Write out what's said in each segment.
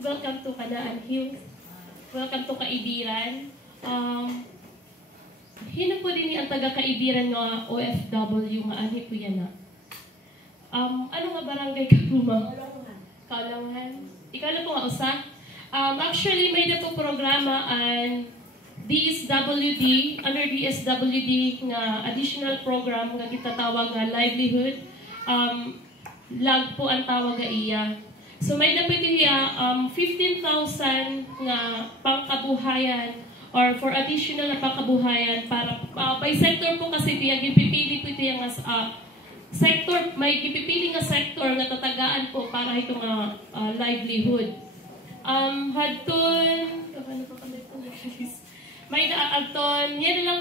welcome to Kanaan Hills. Welcome to Kaibiran. Hino po din ang taga-Kaibiran nga OFW nga ani po yan na. Ano nga barangay ka po, ma'am? Kaulanghan. Ikaw na po nga usa. Actually, may na po programa ang DSWD, under DSWD nga additional program nga gitatawag nga livelihood. Lag po ang tawag nga iya. So may na po iya 15,000 nga pangkabuhayan or for additional na pangkabuhayan para by sector po kasi tiya gipipili po tiya nga sector, may gipipili nga sector nga tatagaan po para ito nga livelihood. Hadton, ano pa kami po may naagton, yan lang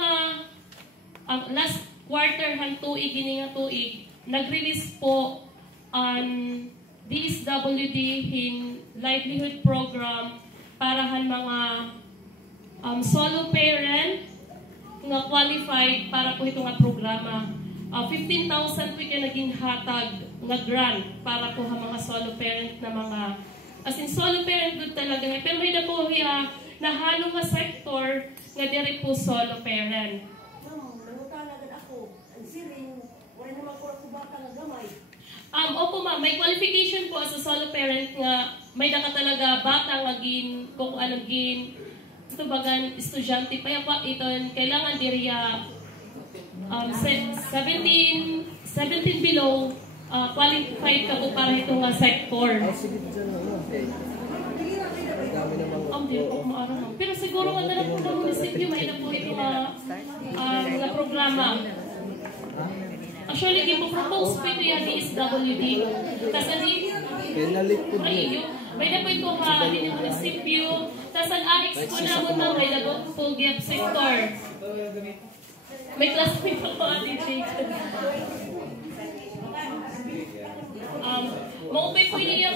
last quarter han tuig, gini nga tuig, nag-release po ang DSWD in livelihood program para han mga solo parent nga qualified para po ito nga programa. 15,000 po yung naging hatag na grant para po ha mga solo parent na mga, as in solo parent good talaga. Pero may na po na halong nga sector nga diri po solo parent. Ma'am, nangutanagan ako. Ang siring, wala naman ko ako bata nga gamay. Opo ma'am, may qualification po as a solo parent nga may naka talaga bata nga kung anong ito bagan estudyante pa yan po ito kailangan diriya 17 below qualified ka po para ito nga sector. Pero siguro nga na po ng munisipyo may na po ito nga programa. Actually, gipo-propose po ito yung DSWD. Tapos may na po ito din yung munisipyo. Tapos ang AX po naman na may na po GEP sector. May classmate ako DJ. Maupit po niya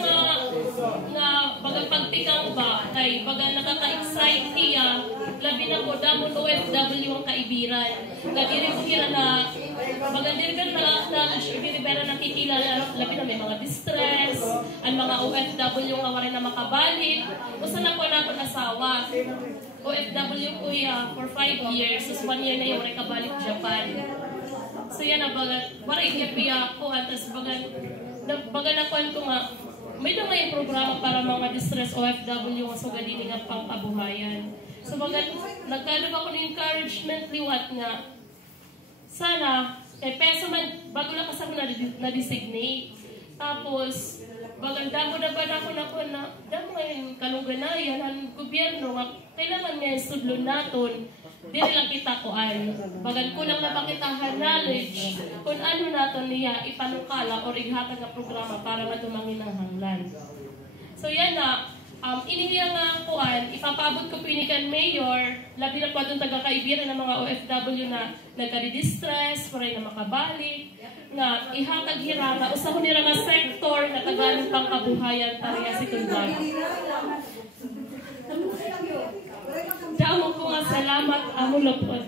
nga bagang pagtikang ba kay bagang nakaka-excite niya labi na po damon OFW ang kaibiran nga diri po kira na bagang diri ka na-acknowledge diri ba nakikilala labi na may mga distress ang mga OFW nga wala na makabalik usa na po na asawa OFW po for 5 years so 1 year na yung kabalik Japan so yan na bagang wala ikipiya ko at baga nakuan ko nga, may na may programa para mga distress OFW nga sugadini nga pangkabuhayan. So baga, nagkalog ako ng encouragement liwat nga, sana, kay peso man, bago lang kasama na-designate. Tapos, baga, damo na ba na ako na, damo ngayon kaluganayan, ang gobyerno nga, kailangan nga sudlon naton, dili lang kita ko ay bagan kulang na makitahan knowledge kung ano nato niya ipanukala o ighatag nga programa para matumangin ang hanglan. So yan na, inihiya nga kuan, ipapabot ko pinikan mayor, labi na po itong taga-kaibiran ng mga OFW na nagka-distress, paray na makabalik, nga ihatag hirama, usahon nila nga sector na tagalong pangkabuhayan para si Tundag. Damo ko nga salamat, amo lopod.